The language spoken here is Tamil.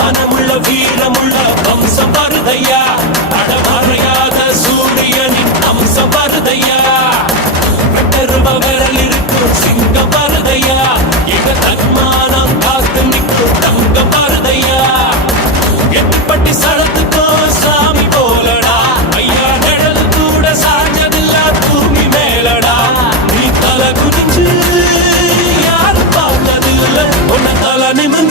மனமுள்ள வீரமுள்ள வம்சம் வருதையா அடமறையாத சூரியனின் அம்சம் வருதையா பெரும விரல் இருக்கும் சிங்கம் வருதையா எங்க தன்மானம் காத்து நிற்கும் தங்கம் வருதையா எட்டுப்பட்டி சடத்துக்கும் சாமி போலடா ஐயா நிழல் கூட சாஞ்சதில்ல பூமி மேலடா நீ தலை குனிஞ்சு யாரும் பார்த்ததில்லை உன்னை தலை நிமிர்ந்து